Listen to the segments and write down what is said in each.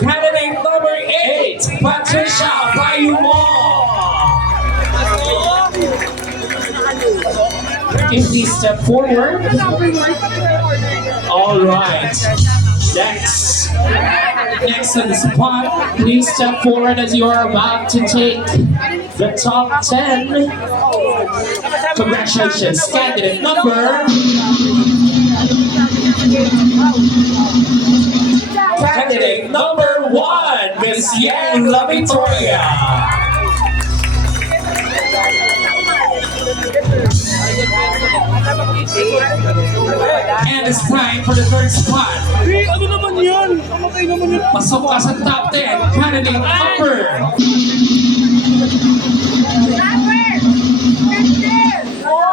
Candidate number 8, Patricia Bayumo. Okay, please step forward. All right. Next on the spot, please step forward as you are about to take the top 10. Congratulations, candidate number. Candidate number 1, Miss Yang La Victoria. And it's time for the third spot. Ano naman yun? Kamatay naman yun. Pasok ka sa top 10. Candidate number.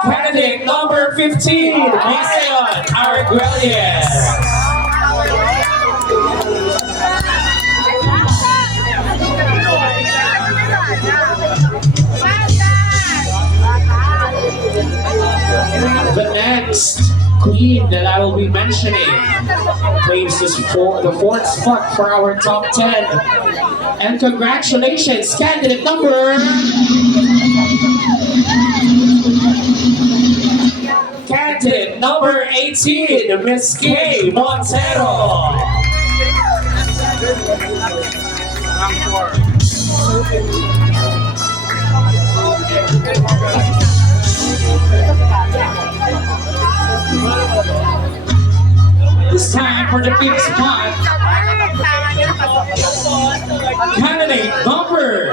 Candidate number 15. Mason Arguelles. The next queen that I will be mentioning claims the fourth spot for our top 10. And congratulations, candidate number. Candidate number 18, Miss Kay Montecillo. It's time for the big spot. Candidate number.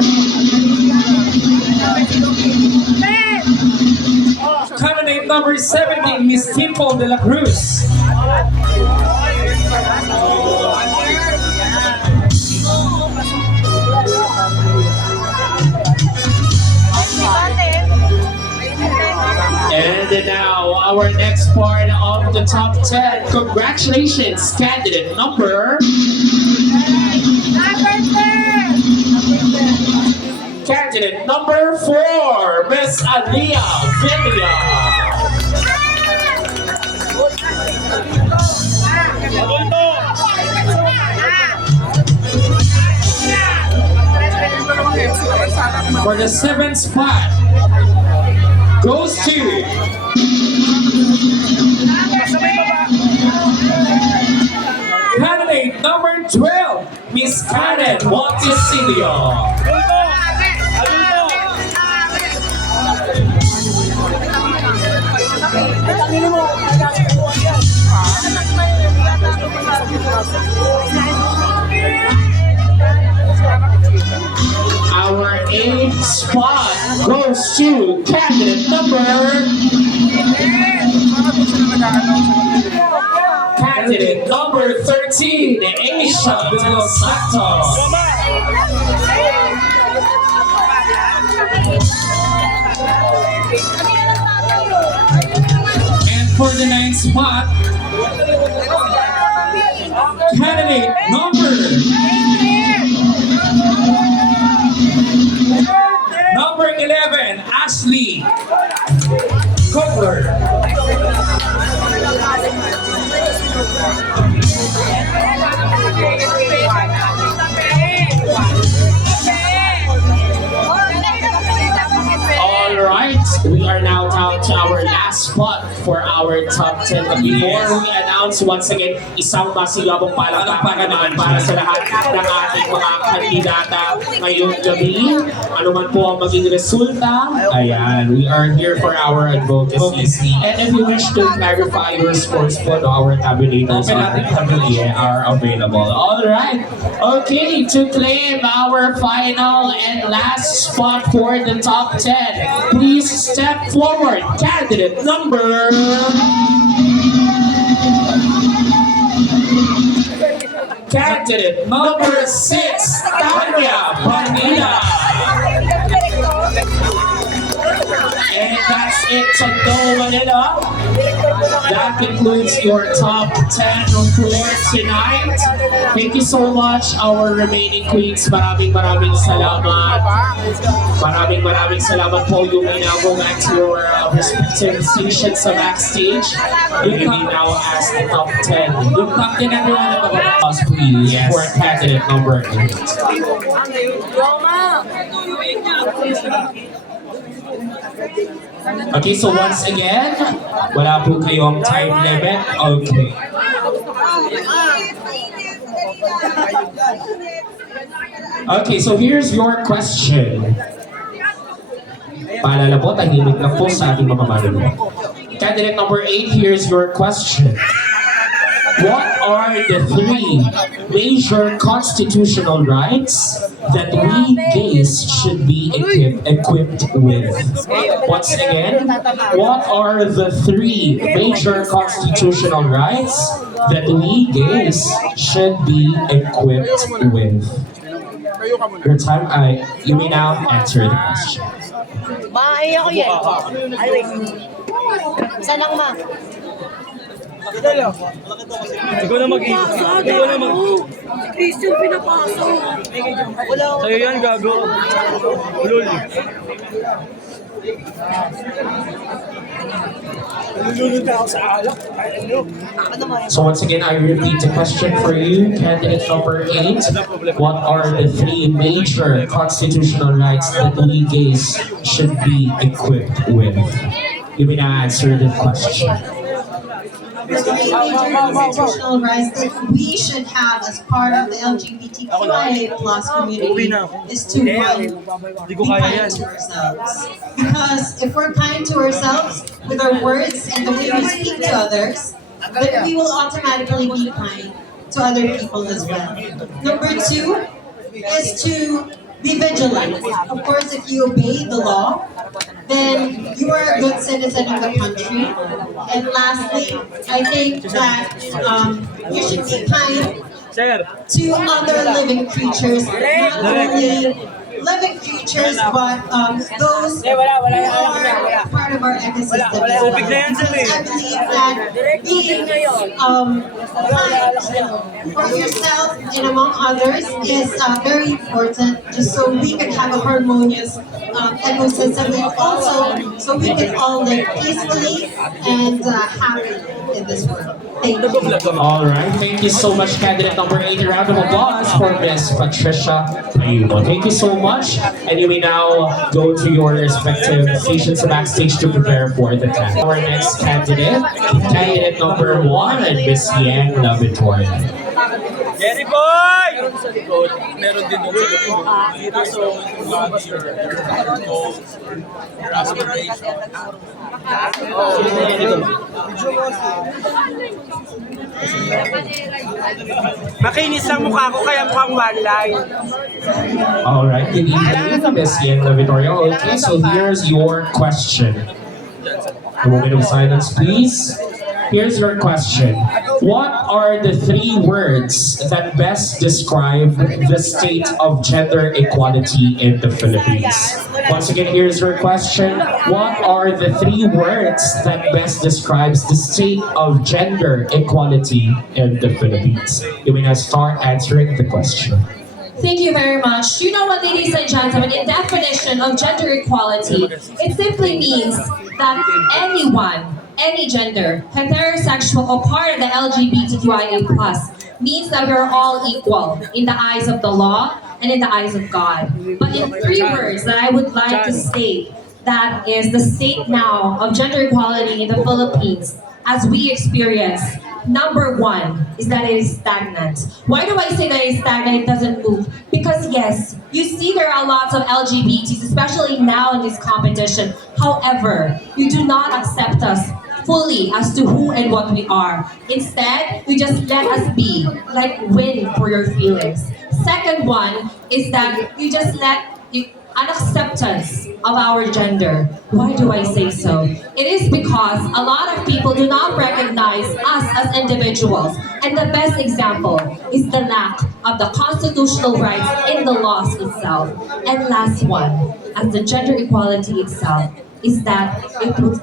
Candidate number 17, Miss Timple de la Cruz. And now our next part of the top 10. Congratulations, candidate number. Candidate number 4, Miss Alia Villa. For the 7th spot goes to candidate number 12, Miss Karen Montecillo. Our 8th spot goes to candidate number. Candidate number 13, Aisha de los Santos. And for the 9th spot, candidate number 11, Ashley Cobbler. Alright, we are now down to our last spot for our top 10. But before we announce once again, isang masigabong palakpakan naman para sa lahat ng ating mga kandidata ngayong gabi. Ano man po ang maging resulta, ayan, we are here for our advocacy. And if you wish to clarify your scores po, no, our tabulators are available. Alright, okay, to claim our final and last spot for the top 10, please step forward, candidate number. Candidate number 6, Tanya Panila. And that's it to go, Manila. That concludes your top 10 for tonight. Thank you so much, our remaining queens. Maraming salamat. Maraming salamat po. You may now go back to your respective stations sa backstage. You may now ask the top 10. Yung top 10 na us, please, yes, for candidate number 8. Okay, so once again, wala po kayong time limit. Okay. Okay, so here's your question. Paalala po, tahimik lang po sa ating mga manunod. Candidate number 8, here's your question. What are the 3 major constitutional rights that we gays should be equipped with? Once again, what are the 3 major constitutional rights that we gays should be equipped with? Your time, you may now answer the question. Maaay ako yan. Ay, wait. Saan ako, ma? Ikaw na Ikaw na Christian pinapasok. Wala ako. Sa'yo yan, gago. Ulol. Nalulunod ako sa alak. So once again, I repeat the question for you, candidate number 8. What are the 3 major constitutional rights that we gays should be equipped with? You may now answer the question. The 3 major constitutional rights that we should have as part of the LGBTQIA plus community is to one, be kind to ourselves. Because if we're kind to ourselves with our words and the way we speak to others, then we will automatically be kind to other people as well. Number 2 is to be vigilant. Of course, if you obey the law, then you are a good citizen of the country. And lastly, I think that you should be kind to other living creatures, not only living creatures, but those who are part of our ecosystem as well. I believe that being kind for yourself and among others is very important, just so we can have a harmonious ecosystem, and also so we can all live peacefully and happy in this world. Thank you. All right, thank you so much, candidate number 8. A round of applause for Miss Patricia Payuno. Thank you so much, and you may now go to your respective stations backstage to prepare for the test. Our next candidate, candidate number 1, Miss Yang Lavitoria. Jerry boy! Meron din doon sa likod. So, your aspiration. Makinis lang mukha ko kaya mukhang one line. All right, good evening, Miss Yang Lavitoria. Okay, so here's your question. A moment of silence, please. Here's your question. What are the 3 words that best describe the state of gender equality in the Philippines? Once again, here's your question. What are the 3 words that best describes the state of gender equality in the Philippines? You may now start answering the question. Thank you very much. You know what, ladies and gentlemen, in definition of gender equality, it simply means that anyone, any gender, heterosexual or part of the LGBTQIA+, means that we're all equal in the eyes of the law and in the eyes of God. But in 3 words that I would like to state, that is the state now of gender equality in the Philippines as we experience. Number 1 is that it is stagnant. Why do I say that it is stagnant? It doesn't move. Because yes, you see there are lots of LGBTs, especially now in this competition. However, you do not accept us fully as to who and what we are. Instead, you just let us be, like win for your feelings. Second one is that you just let an acceptance of our gender. Why do I say so? It is because a lot of people do not recognize us as individuals. And the best example is the lack of the constitutional rights in the laws itself. And last one, as the gender equality itself, is that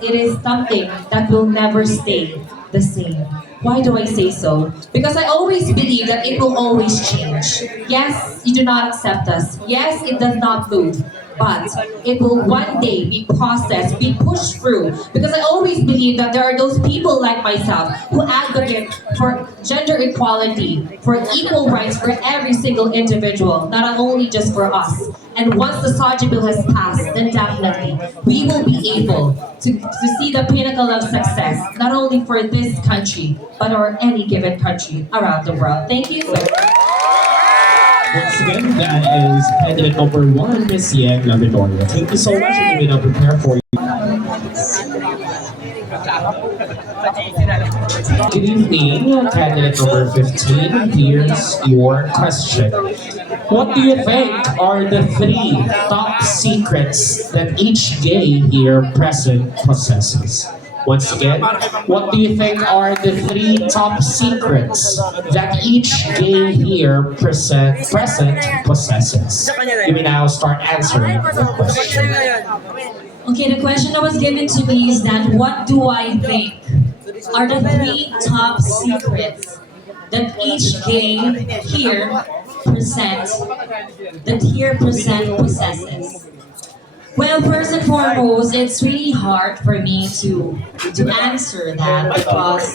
it is something that will never stay the same. Why do I say so? Because I always believe that it will always change. Yes, you do not accept us. Yes, it does not move. But it will one day be processed, be pushed through. Because I always believe that there are those people like myself who advocate for gender equality, for equal rights for every single individual, not only just for us. And once the Soji bill has passed, then definitely we will be able to see the pinnacle of success, not only for this country, but for any given country around the world. Thank you so much. Once again, that is candidate number 1, Miss Yang Lavidoria. Thank you so much, and we will now prepare for you. Good evening, candidate number 15. Here's your question. What do you think are the 3 top secrets that each gay here present possesses? Once again, what do you think are the 3 top secrets that each gay here present possesses? You may now start answering the question. Okay, the question that was given to me is that what do I think are the 3 top secrets that each gay here possesses? Well, first and foremost, it's really hard for me to answer that because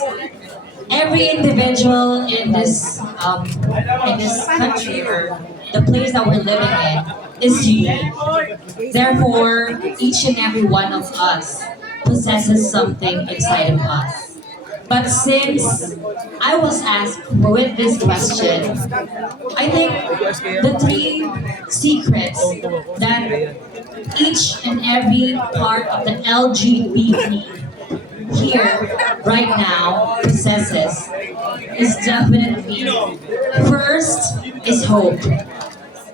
every individual in this country or the place that we're living in is unique. Therefore, each and every one of us possesses something inside of us. But since I was asked with this question, I think the 3 secrets that each and every part of the LGBT here right now possesses is definitely first is hope.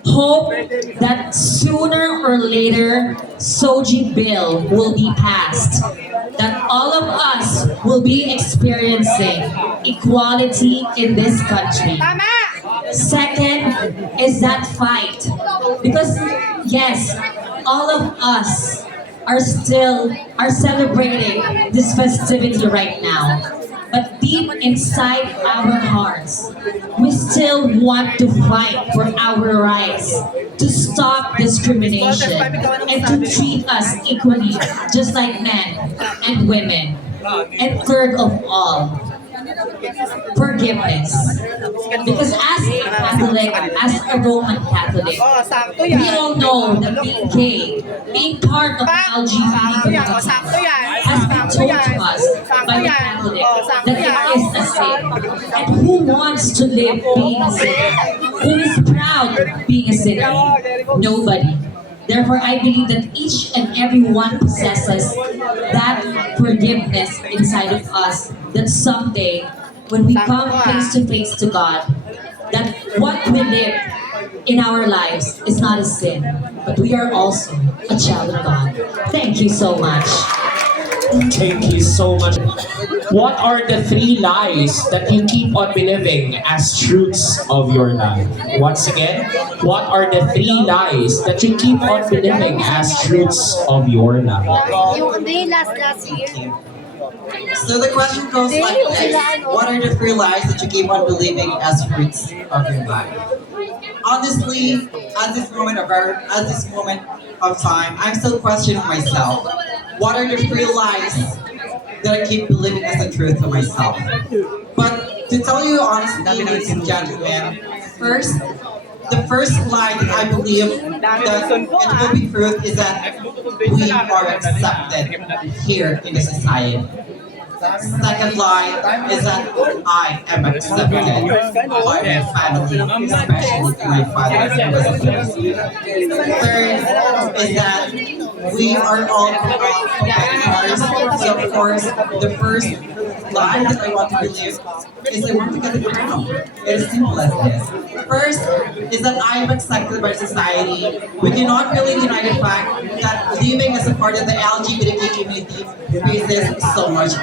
Hope that sooner or later Soji bill will be passed, that all of us will be experiencing equality in this country. Second is that fight, because yes, all of us are celebrating this festivity right now. But deep inside our hearts, we still want to fight for our rights, to stop discrimination, and to treat us equally, just like men and women. And third of all, forgiveness. Because as a Catholic, as a Roman Catholic, we all know that being gay, being part of the LGBT community, has been told to us by the Catholic that it is a sin. And who wants to live being a sinner? Who is proud of being a sinner? Nobody. Therefore, I believe that each and every one possesses that forgiveness inside of us, that someday, when we come face to face to God, that what we live in our lives is not a sin, but we are also a child of God. Thank you so much. Thank you so much. What are the 3 lies that you keep on believing as truths of your life? Once again, what are the 3 lies that you keep on believing as truths of your life? Yung day last year. So the question goes like this. What are the 3 lies that you keep on believing as fruits of your life? Honestly, at this moment of time, I'm still questioning myself. What are the 3 lies that I keep believing as the truth of myself? But to tell you honestly, ladies and gentlemen, the first lie that I believe that it will be truth is that we are accepted here in the society. Second lie is that I am accepted by my family, especially my father who was a Filipino. Third is that we are all competitors. So of course, the first lie that I want to believe is I want to get the crown. It is simple as this. First is that I am accepted by society. We cannot really deny the fact that living as a part of the LGBTQ community faces so much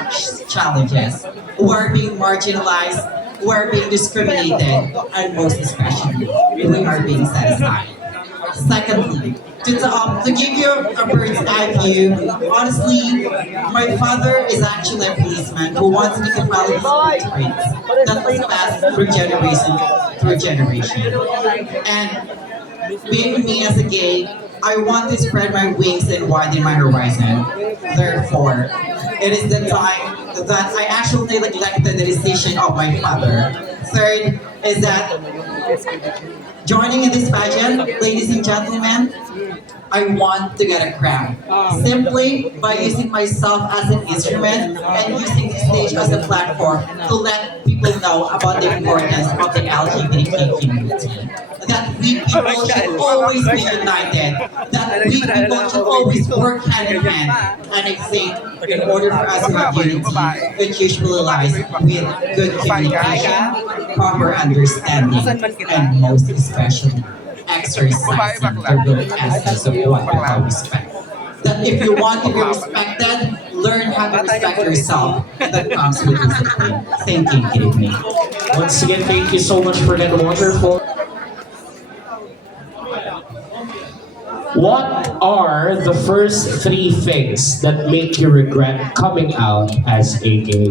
challenges. We are being marginalized, we are being discriminated, and most especially, we are being set aside. Secondly, To give you a bird's eye view, honestly, my father is actually a policeman who wants me to follow his footprints. That was passed through generation. And being me as a gay, I want to spread my wings and widen my horizon. Therefore, it is the time that I actually neglected the decision of my father. Third is that joining in this pageant, ladies and gentlemen, I want to get a crown. Simply by using myself as an instrument and using the stage as a platform to let people know about the importance of the LGBTQ community. That we people should always be united. That we people should always work hand in hand. And I think in order for us to have unity, it usually lies with good communication, proper understanding, and most especially exercising the good aspects of what we call respect. That if you want to be respected, learn how to respect yourself. That comes with discipline. Thank you, good evening. Once again, thank you so much for that wonderful. What are the first three things that make you regret coming out as a gay?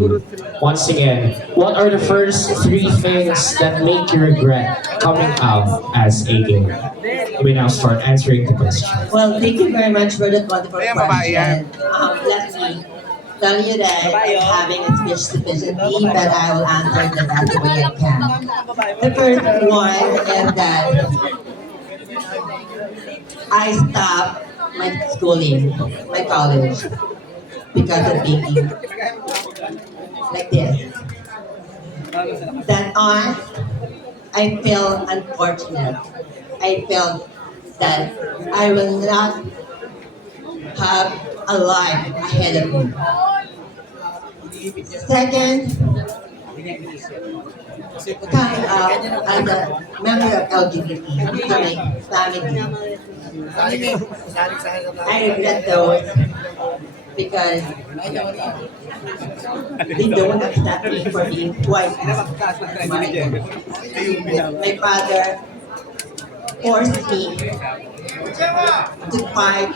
Once again, what are the first three things that make you regret coming out as a gay? We now start answering the question. Well, thank you very much for that wonderful question. Let me tell you that I'm having a speech deficiency, but I will answer the best way I can. The first one is that I stopped my schooling, my college, because of being like this. That on, I feel unfortunate. I felt that I will not have a life ahead of me. Second, coming out as a member of LGBT to my family. I regret those because they don't accept me for being white. My father forced me to fight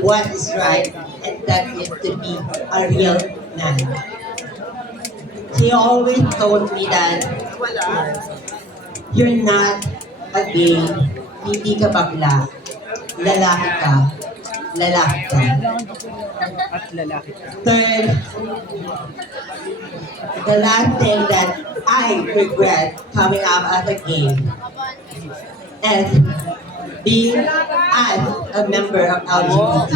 what is right, and that is to be a real man. He always told me that you're not a gay, hindi ka bakla, lalaki ka, lalaki ka. Third, the last thing that I regret coming out as a gay is being as a member of LGBT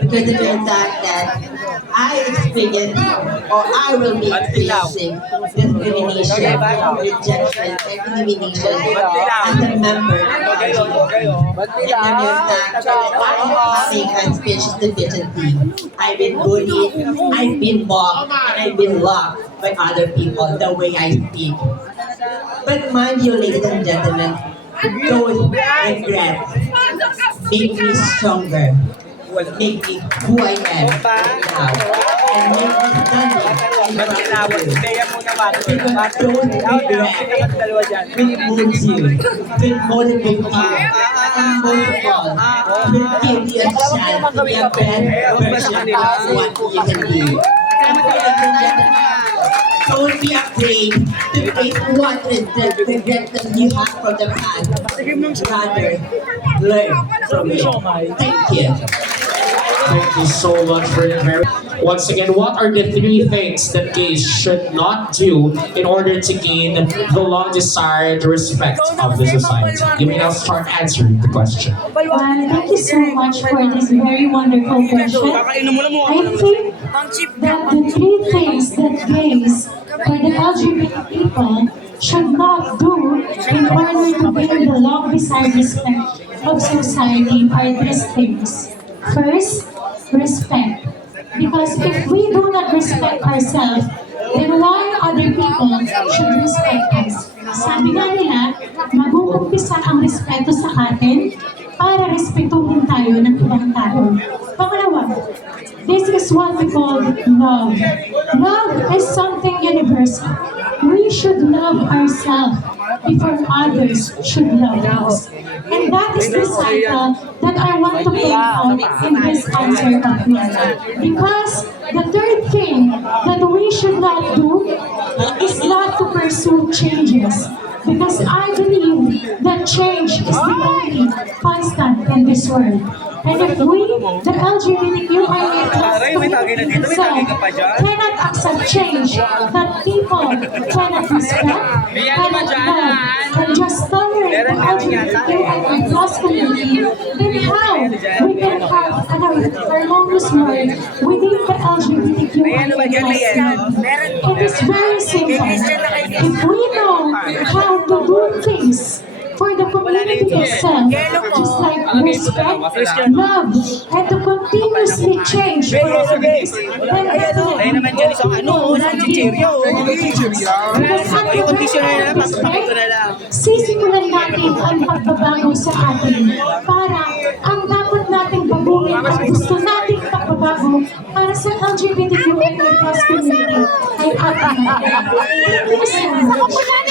because of the fact that I experienced or I will be experiencing discrimination, rejection, discrimination as a member of LGBT. And the fact that I am having a speech deficiency, I've been bullied, I've been mocked, and I've been locked by other people the way I speak. But mind you, ladies and gentlemen, those regrets make me stronger, make me who I am now, and make me standing in front of you. Because those regrets will move you, will motivate you, and most of all, will give you a chance to be a better version of what you can be. And ladies and gentlemen, don't be afraid to face what is the regret that you have from the past. Rather, learn from it. Thank you. Thank you so much for the very. Once again, what are the three things that gays should not do in order to gain the long-desired respect of the society? You may now start answering the question. Well, thank you so much for this very wonderful question. I think that the three things that gays or the LGBT people should not do in order to gain the long-desired respect of society are these things. First, respect. Because if we do not respect ourselves, then why other people should respect us? Sabi nga nila, mag-uumpisa ang respeto sa atin para respetuhin tayo ng ibang tao. Pangalawa, this is what we call love. Love is something universal. We should love ourselves before others should love us. And And that is the cycle that I want to bring out in this answer of mine. Because the third thing that we should not do is not to pursue changes. Because I believe that change is the only constant in this world. And if we, the LGBTQIA community itself, cannot accept change, that people cannot respect, cannot love, and just tolerate the LGBTQIA plus community, then how we can have an harmonious world within the LGBTQIA plus community? It is very simple. If we know how to do things for the community itself, just like respect, love, and to continuously change for others, then definitely because sisimulan natin ang pagbabago sa atin para ang dapat nating baguhin at gusto nating pagbabago para sa LGBTQIA+ community ay atin natin.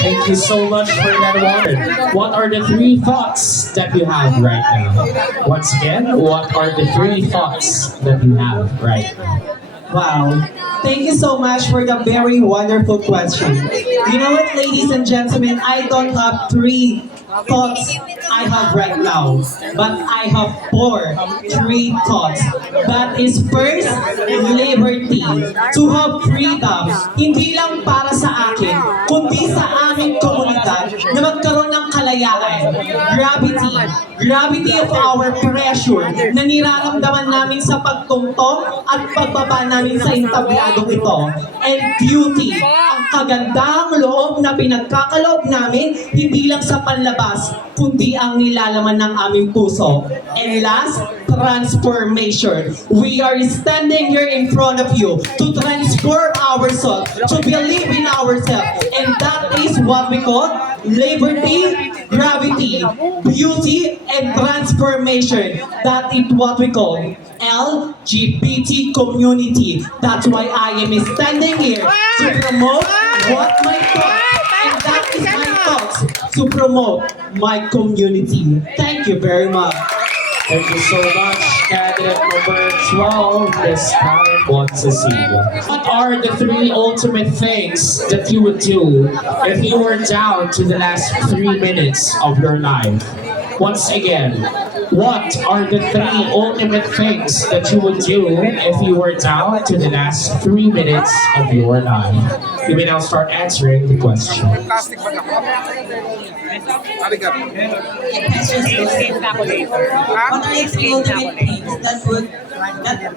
Thank you so much for that word. What are the 3 thoughts that you have right now? Once again, what are the 3 thoughts that you have right now? Wow. Thank you so much for the very wonderful question. You know what, ladies and gentlemen, I don't have 3 thoughts I have right now, but I have 3 thoughts. That is first, liberty. To have freedom, hindi lang para sa akin, kundi sa aming komunidad na magkaroon ng kalayaan. Gravity of our pressure na niraramdaman namin sa pagtungtong at pagbaba namin sa intabladong ito. And beauty, ang kagandang loob na pinagkakaloob namin, hindi lang sa panlabas, kundi ang nilalaman ng aming puso. And last, transformation. We are standing here in front of you to transform ourselves, to believe in ourselves. And that is what we call liberty, gravity, beauty, and transformation. That is what we call LGBT community. That's why I am standing here to promote what my thoughts, and that is my thoughts, to promote my community. Thank you very much. Thank you so much, candidate number 12, Miss Karen Montecillo. What are the 3 ultimate things that you would do if you were down to the last 3 minutes of your life? Once again, what are the 3 ultimate things that you would do if you were down to the last 3 minutes of your life? You may now start answering the question. What are the 3 ultimate things that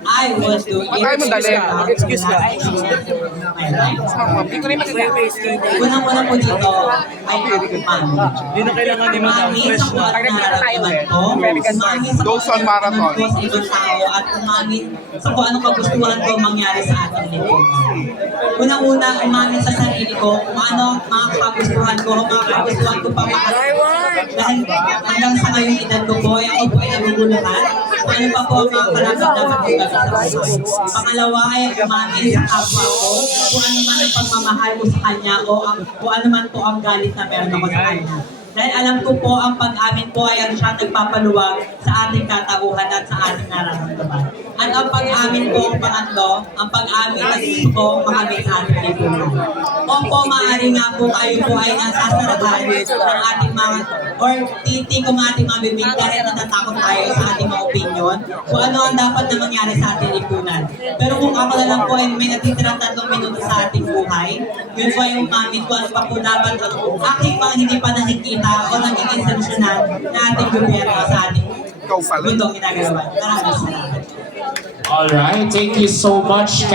I would do if I were down to the last 3 minutes of my life? Unang-una po dito ay ang umami. Umami sa kung ano nararamdaman ko, umami sa kung ano nararamdaman ko sa ibang tao, at umami sa kung ano kagustuhan ko mangyari sa ating lipunan. Unang-una, umami sa sarili ko kung ano mga kagustuhan ko pa dahil hanggang sa ngayong edad ko po, ako po ay naguguluhan. Ano pa po ang mga karamdaman ko sa buhay. Pangalawa ay umami sa kapwa ko kung ano man ang pagmamahal ko sa kanya o kung ano man po ang galit na meron ako sa kanya. Dahil alam ko po ang pag-amin po ay ang siya nagpapaluwag sa ating katauhan at sa ating nararamdaman. At ang pag-amin po ang pangatlo, ang pag-amin na gusto ko makamit sa ating lipunan. Opo, maaari nga po kayo po ay nasasarahan ng ating mga, or titigong ating mga bibig dahil natatakot tayo sa ating mga opinion kung ano ang dapat na mangyari sa ating lipunan. Pero kung ako na lang po ay may natitirang 3 minuto sa ating buhay, yun po ay umamin ko ano pa po dapat aking pang hindi pa nakikita o naging solusyonan na ating gobyerno sa ating mundong ginagawa. Maraming salamat. Alright, thank you so much.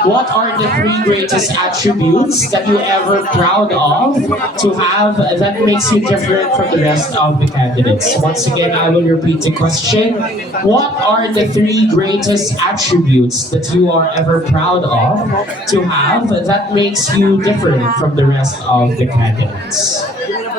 What are the 3 greatest attributes that you're ever proud of to have that makes you different from the rest of the candidates? Once again, I will repeat the question. What are the 3 greatest attributes that you are ever proud of to have that makes you different from the rest of the candidates?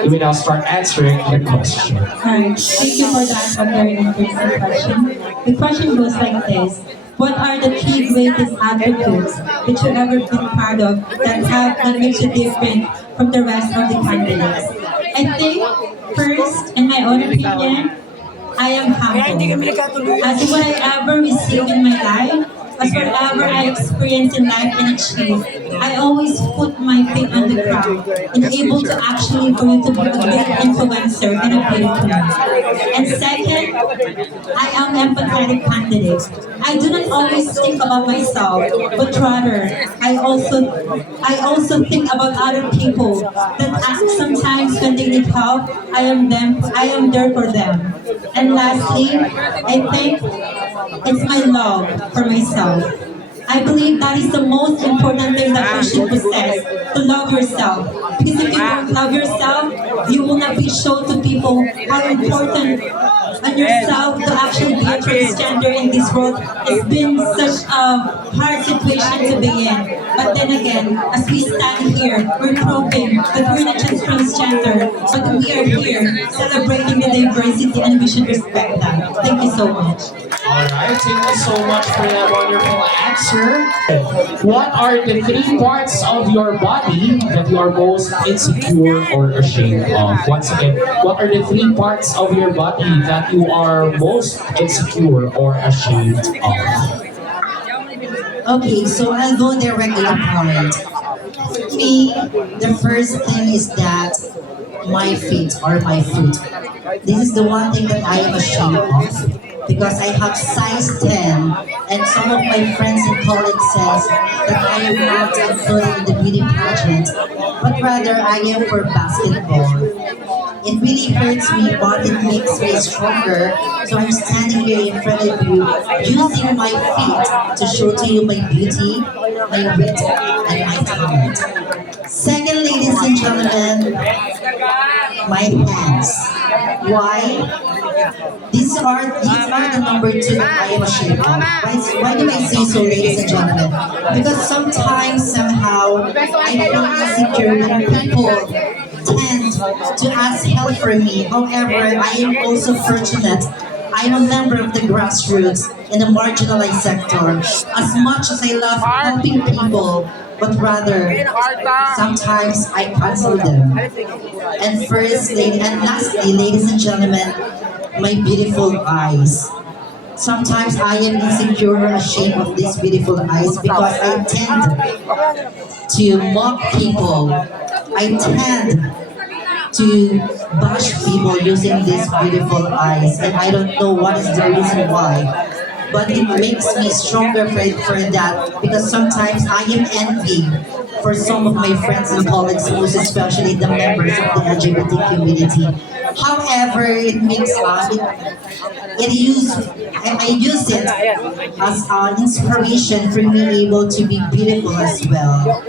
We will now start answering the question. Alright, thank you for that very interesting question. The question goes like this. What are the 3 greatest attributes that you ever been proud of that makes you different from the rest of the candidates? I think First, in my own opinion, I am humble. As what I ever receive in my life, as whatever I experience in life and achieve, I always put my feet on the ground and able to actually for you to be a big influencer and a big influencer. And second, I am empathetic candidate. I do not always think about myself, but rather I also think about other people that ask sometimes when they need help, I am there for them. And lastly, I think it's my love for myself. I believe that is the most important thing that you should possess, to love yourself. Because if you don't love yourself, you will not be shown to people how important on yourself to actually be a transgender in this world. It's been such a hard situation to be in. But then again, as we stand here, we're proving that we're not just transgender, but we are here celebrating the diversity and we should respect that. Thank you so much. Alright, thank you so much for that wonderful answer. What are the three parts of your body that you are most insecure or ashamed of? Once again, what are the three parts of your body that you are most insecure or ashamed of? Okay, so I'll go directly to point. For me, the first thing is that my feet or my foot. This is the one thing that I am ashamed of because I have size 10 and some of my friends and colleagues says that I am not included in the beauty pageant, but rather I am for basketball. It really hurts me, but it makes me stronger. So I'm standing here in front of you, using my feet to show to you my beauty, my wit, and my talent. Second, ladies and gentlemen, my hands. Why? These are the number two that I am ashamed of. Why do I say so, ladies and gentlemen? Because sometimes, somehow, I feel insecure when people tend to ask help from me. However, I am also fortunate. I am a member of the grassroots in the marginalized sector. As much as I love helping people, but rather, sometimes I cancel them. And lastly, ladies and gentlemen, my beautiful eyes. Sometimes I am insecure or ashamed of these beautiful eyes because I tend to mock people. I tend to bash people using these beautiful eyes, and I don't know what is the reason why. But it makes me stronger for that because sometimes I am envy for some of my friends and colleagues, most especially the members of the LGBT community. However, I use it as an inspiration for me able to be beautiful as well.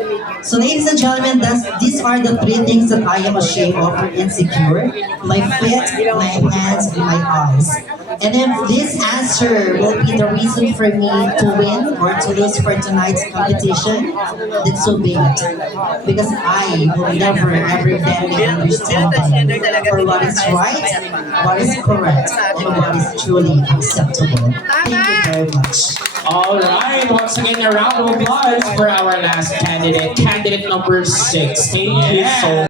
So ladies and gentlemen, these are the three things that I am ashamed of or insecure. My feet, my hands, and my eyes. And if this answer will be the reason for me to win or to lose for tonight's competition, then so be it. Because I will never ever bend my understanding for what is right, what is correct, and what is truly acceptable. Thank you very much. Alright, once again, a round of applause for our last candidate, candidate number 6. Thank you so much.